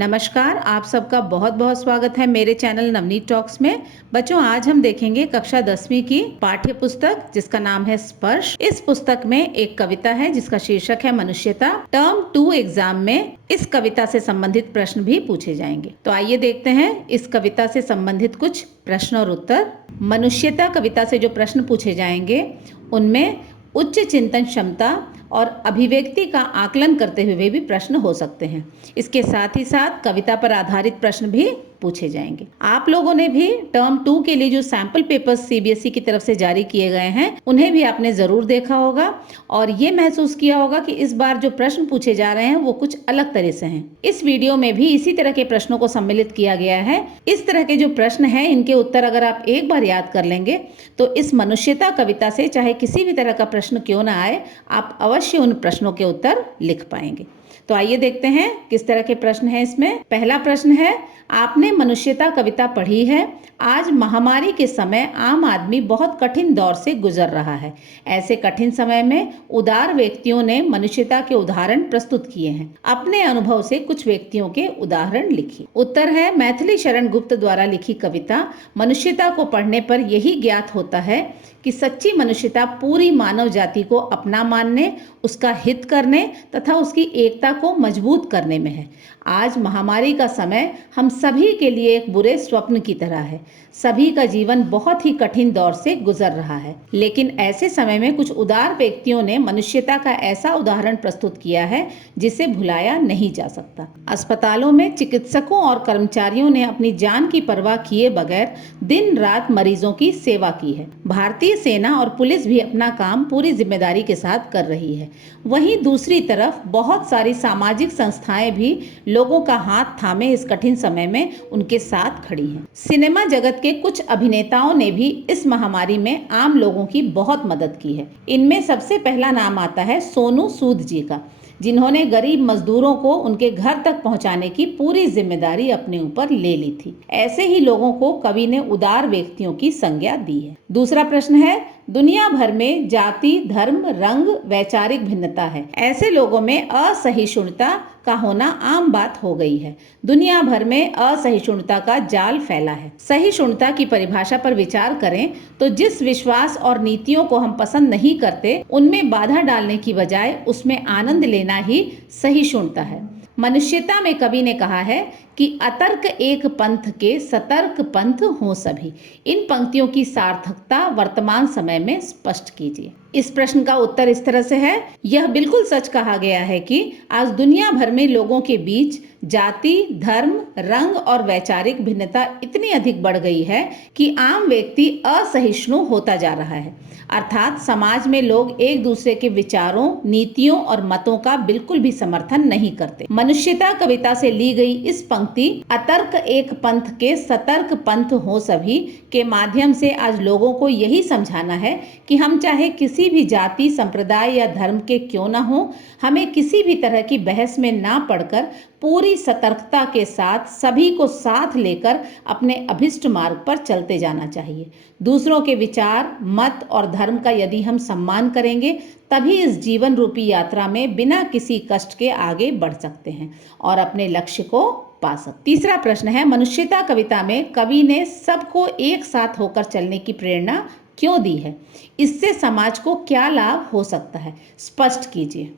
नमस्कार, आप सबका बहुत बहुत स्वागत है मेरे चैनल नवनीत टॉक्स में। बच्चों, आज हम देखेंगे कक्षा 10वीं की पाठ्य पुस्तक जिसका नाम है स्पर्श। इस पुस्तक में एक कविता है जिसका शीर्षक है मनुष्यता। टर्म 2 एग्जाम में इस कविता से संबंधित प्रश्न भी पूछे जाएंगे। तो आइए देखते हैं इस कविता से संबंधित कुछ प्रश्न और उत्तर। मनुष्यता कविता से जो प्रश्न पूछे जाएंगे उनमें उच्च चिंतन क्षमता और अभिव्यक्ति का आकलन करते हुए भी प्रश्न हो सकते हैं। इसके साथ ही साथ कविता पर आधारित प्रश्न भी पूछे जाएंगे। आप लोगों ने भी टर्म 2 के लिए जो सैंपल पेपर्स सीबीएसई की तरफ से जारी किए गए हैं उन्हें भी आपने जरूर देखा होगा और ये महसूस किया होगा कि इस बार जो प्रश्न पूछे जा रहे हैं वो कुछ अलग तरह से हैं। इस वीडियो में भी इसी तरह के प्रश्नों को सम्मिलित किया गया है। इस तरह के जो प्रश्न हैं इनके उत्तर अगर आप एक बार याद कर लेंगे तो इस मनुष्यता कविता से चाहे किसी भी तरह का प्रश्न क्यों ना आए, आप अवश्य उन प्रश्नों के उत्तर लिख पाएंगे। तो आइए देखते हैं किस तरह के प्रश्न हैं इसमें। पहला प्रश्न है, आपने मनुष्यता कविता पढ़ी है। आज महामारी के समय आम आदमी बहुत कठिन दौर से गुजर रहा है। ऐसे कठिन समय में उदार व्यक्तियों ने मनुष्यता के उदाहरण प्रस्तुत किए हैं। अपने अनुभव से कुछ व्यक्तियों के उदाहरण लिखिए। उत्तर है मैथिली शरण गुप्त द्वारा लिखी कविता। मनुष्यता को पढ़ने पर यही ज्ञात होता है कि सच्ची मनुष्यता पूरी मानव जाति को अपना मानने, उसका हित करने तथा उसकी एकता को मजबूत करने में है। आज महामारी का समय हम सभी के लिए एक बुरे स्वप्न की तरह है। सभी का जीवन बहुत ही कठिन दौर से गुजर रहा है, लेकिन ऐसे समय में कुछ उदार व्यक्तियों ने मनुष्यता का ऐसा उदाहरण प्रस्तुत किया है जिसे भुलाया नहीं जा सकता। अस्पतालों में चिकित्सकों और कर्मचारियों ने अपनी जान की परवाह किए बगैर दिन रात मरीजों की सेवा की है। भारतीय सेना और पुलिस भी अपना काम पूरी जिम्मेदारी के साथ कर रही है। वहीं दूसरी तरफ बहुत सारी सामाजिक संस्थाएं भी लोगों का हाथ थामे इस कठिन समय में उनके साथ खड़ी हैं। सिनेमा जगत के कुछ अभिनेताओं ने भी इस महामारी में आम लोगों की बहुत मदद की है। इनमें सबसे पहला नाम आता है सोनू सूद जी का, जिन्होंने गरीब मजदूरों को उनके घर तक पहुंचाने की पूरी जिम्मेदारी अपने ऊपर ले ली थी। ऐसे ही लोगों को कवि ने उदार व्यक्तियों की संज्ञा दी है। दूसरा प्रश्न है, दुनिया भर में जाति, धर्म, रंग, वैचारिक भिन्नता है। ऐसे लोगों में असहिष्णुता का होना आम बात हो गई है। दुनिया भर में असहिष्णुता का जाल फैला है। सहिष्णुता की परिभाषा पर विचार करें तो जिस विश्वास और नीतियों को हम पसंद नहीं करते उनमें बाधा डालने की बजाय उसमें आनंद लेना ही सहिष्णुता है। मनुष्यता में कवि ने कहा है कि अतर्क एक पंथ के सतर्क पंथ हों सभी। इन पंक्तियों की सार्थकता वर्तमान समय में स्पष्ट कीजिए। इस प्रश्न का उत्तर इस तरह से है, यह बिल्कुल सच कहा गया है कि आज दुनिया भर में लोगों के बीच जाति, धर्म, रंग और वैचारिक भिन्नता इतनी अधिक बढ़ गई है कि आम व्यक्ति असहिष्णु होता जा रहा है। अर्थात समाज में लोग एक दूसरे के विचारों, नीतियों और मतों का बिल्कुल भी समर्थन नहीं करते। मनुष्यता कविता से ली गई इस पंक्ति अतर्क एक पंथ के सतर्क पंथ हो सभी के माध्यम से आज लोगों को यही समझाना है कि हम चाहे किसी भी जाति, संप्रदाय या धर्म के क्यों न हो, हमें किसी भी तरह की बहस में ना पड़कर पूरी सतर्कता के साथ सभी को साथ लेकर अपने अभिष्ट मार्ग पर चलते जाना चाहिए। दूसरों के विचार, मत और धर्म का यदि हम सम्मान करेंगे तभी इस जीवन रूपी यात्रा में बिना किसी कष्ट के आगे बढ़ सकते हैं और अपने लक्ष्य को पा सकते। तीसरा प्रश्न है, मनुष्यता कविता में कवि ने सबको एक साथ होकर चलने की प्रेरणा क्यों दी है? इससे समाज को क्या लाभ हो सकता है? स्पष्ट कीजिए।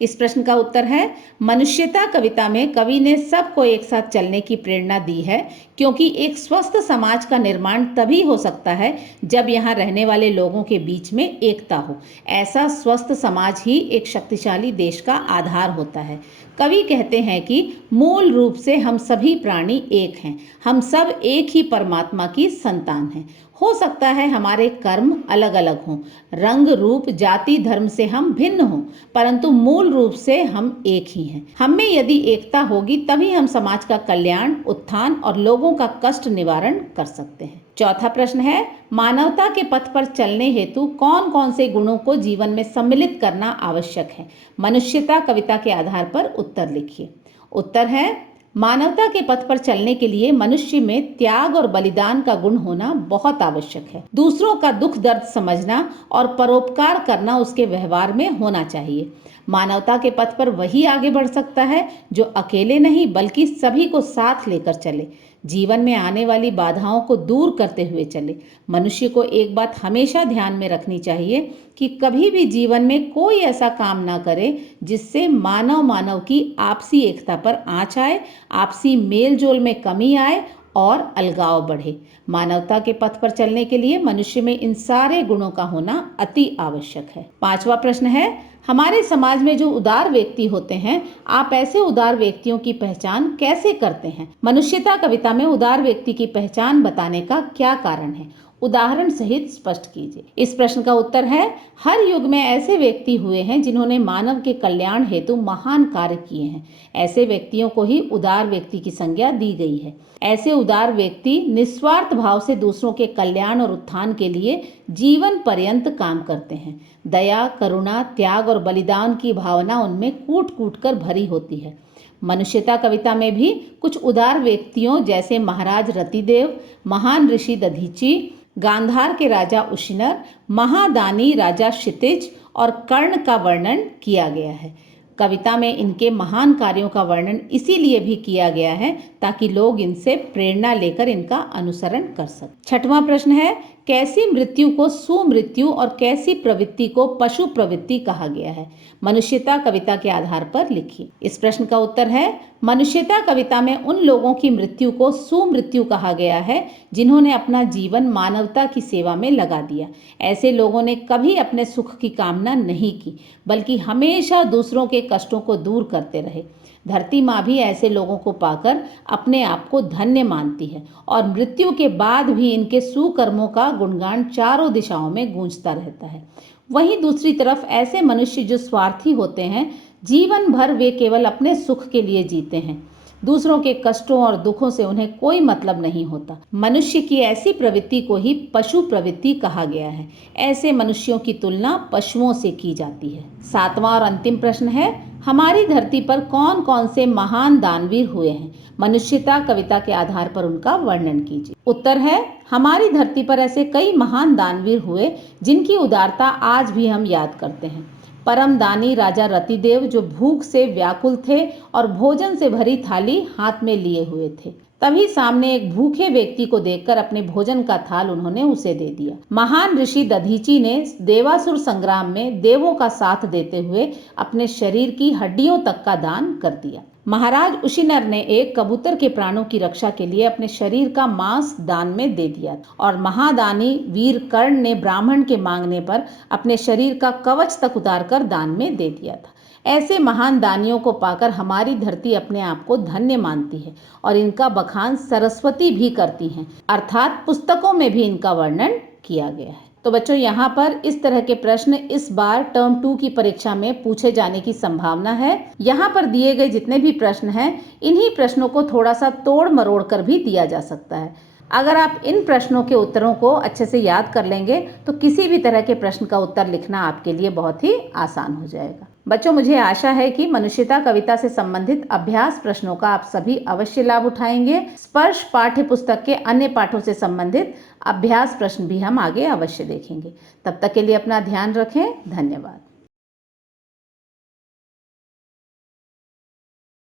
इस प्रश्न का उत्तर है, मनुष्यता कविता में कवि ने सबको एक साथ चलने की प्रेरणा दी है क्योंकि एक स्वस्थ समाज का निर्माण तभी हो सकता है जब यहाँ रहने वाले लोगों के बीच में एकता हो। ऐसा स्वस्थ समाज ही एक शक्तिशाली देश का आधार होता है। कवि कहते हैं कि मूल रूप से हम सभी प्राणी एक हैं। हम सब एक ही परमात्मा की संतान हैं। हो सकता है हमारे कर्म अलग अलग हों, रंग, रूप, जाति, धर्म से हम भिन्न हों, परंतु मूल रूप से हम एक ही हैं। हम में यदि एकता होगी तभी हम समाज का कल्याण, उत्थान और लोगों का कष्ट निवारण कर सकते हैं। चौथा प्रश्न है, मानवता के पथ पर चलने हेतु कौन कौन से गुणों को जीवन में सम्मिलित करना आवश्यक है? मनुष्यता कविता के आधार पर उत्तर लिखिए। उत्तर है, मानवता के पथ पर चलने के लिए मनुष्य में त्याग और बलिदान का गुण होना बहुत आवश्यक है। दूसरों का दुख दर्द समझना और परोपकार करना उसके व्यवहार में होना चाहिए। मानवता के पथ पर वही आगे बढ़ सकता है जो अकेले नहीं बल्कि सभी को साथ लेकर चले, जीवन में आने वाली बाधाओं को दूर करते हुए चले। मनुष्य को एक बात हमेशा ध्यान में रखनी चाहिए कि कभी भी जीवन में कोई ऐसा काम ना करे जिससे मानव मानव की आपसी एकता पर आंच आए, आपसी मेल जोल में कमी आए और अलगाव बढ़े। मानवता के पथ पर चलने के लिए मनुष्य में इन सारे गुणों का होना अति आवश्यक है। 5वां प्रश्न है, हमारे समाज में जो उदार व्यक्ति होते हैं, आप ऐसे उदार व्यक्तियों की पहचान कैसे करते हैं? मनुष्यता कविता में उदार व्यक्ति की पहचान बताने का क्या कारण है? उदाहरण सहित स्पष्ट कीजिए। इस प्रश्न का उत्तर है, हर युग में ऐसे व्यक्ति हुए हैं जिन्होंने मानव के कल्याण हेतु महान कार्य किए हैं। ऐसे व्यक्तियों को ही उदार व्यक्ति की संज्ञा दी गई है। ऐसे उदार व्यक्ति निस्वार्थ भाव से दूसरों के कल्याण और उत्थान के लिए जीवन पर्यंत काम करते हैं। दया, करुणा, त्याग और बलिदान की भावना उनमें कूट कूट कर भरी होती है। मनुष्यता कविता में भी कुछ उदार व्यक्तियों जैसे महाराज रतिदेव, महान ऋषि दधीची, गांधार के राजा उशिनर, महादानी राजा क्षितिज और कर्ण का वर्णन किया गया है। कविता में इनके महान कार्यों का वर्णन इसीलिए भी किया गया है ताकि लोग इनसे प्रेरणा लेकर इनका अनुसरण कर सकें। 6वां प्रश्न है, कैसी मृत्यु को सुमृत्यु और कैसी प्रवृत्ति को पशु प्रवृत्ति कहा गया है? मनुष्यता कविता के आधार पर लिखिए। इस प्रश्न का उत्तर है, मनुष्यता कविता में उन लोगों की मृत्यु को सुमृत्यु कहा गया है जिन्होंने अपना जीवन मानवता की सेवा में लगा दिया। ऐसे लोगों ने कभी अपने सुख की कामना नहीं की बल्कि हमेशा दूसरों के कष्टों को दूर करते रहे। धरती माँ भी ऐसे लोगों को पाकर अपने आप को धन्य मानती है और मृत्यु के बाद भी इनके सुकर्मों का गुणगान चारों दिशाओं में गूंजता रहता है। वहीं दूसरी तरफ ऐसे मनुष्य जो स्वार्थी होते हैं, जीवन भर वे केवल अपने सुख के लिए जीते हैं। दूसरों के कष्टों और दुखों से उन्हें कोई मतलब नहीं होता। मनुष्य की ऐसी प्रवृत्ति को ही पशु प्रवृत्ति कहा गया है। ऐसे मनुष्यों की तुलना पशुओं से की जाती है। 7वां और अंतिम प्रश्न है, हमारी धरती पर कौन कौन से महान दानवीर हुए हैं? मनुष्यता कविता के आधार पर उनका वर्णन कीजिए। उत्तर है, हमारी धरती पर ऐसे कई महान दानवीर हुए जिनकी उदारता आज भी हम याद करते हैं। परम दानी राजा रतिदेव जो भूख से व्याकुल थे और भोजन से भरी थाली हाथ में लिए हुए थे। तभी सामने एक भूखे व्यक्ति को देखकर अपने भोजन का थाल उन्होंने उसे दे दिया। महान ऋषि दधीची ने देवासुर संग्राम में देवों का साथ देते हुए अपने शरीर की हड्डियों तक का दान कर दिया। महाराज उशिनर ने एक कबूतर के प्राणों की रक्षा के लिए अपने शरीर का मांस दान में दे दिया और महादानी वीर कर्ण ने ब्राह्मण के मांगने पर अपने शरीर का कवच तक उतारकर दान में दे दिया था। ऐसे महान दानियों को पाकर हमारी धरती अपने आप को धन्य मानती है और इनका बखान सरस्वती भी करती हैं, अर्थात पुस्तकों में भी इनका वर्णन किया गया है। तो बच्चों, यहाँ पर इस तरह के प्रश्न इस बार टर्म 2 की परीक्षा में पूछे जाने की संभावना है। यहाँ पर दिए गए जितने भी प्रश्न हैं, इन्हीं प्रश्नों को थोड़ा सा तोड़ मरोड़ कर भी दिया जा सकता है। अगर आप इन प्रश्नों के उत्तरों को अच्छे से याद कर लेंगे तो किसी भी तरह के प्रश्न का उत्तर लिखना आपके लिए बहुत ही आसान हो जाएगा। बच्चों, मुझे आशा है कि मनुष्यता कविता से संबंधित अभ्यास प्रश्नों का आप सभी अवश्य लाभ उठाएंगे। स्पर्श पाठ्य पुस्तक के अन्य पाठों से संबंधित अभ्यास प्रश्न भी हम आगे अवश्य देखेंगे। तब तक के लिए अपना ध्यान रखें। धन्यवाद।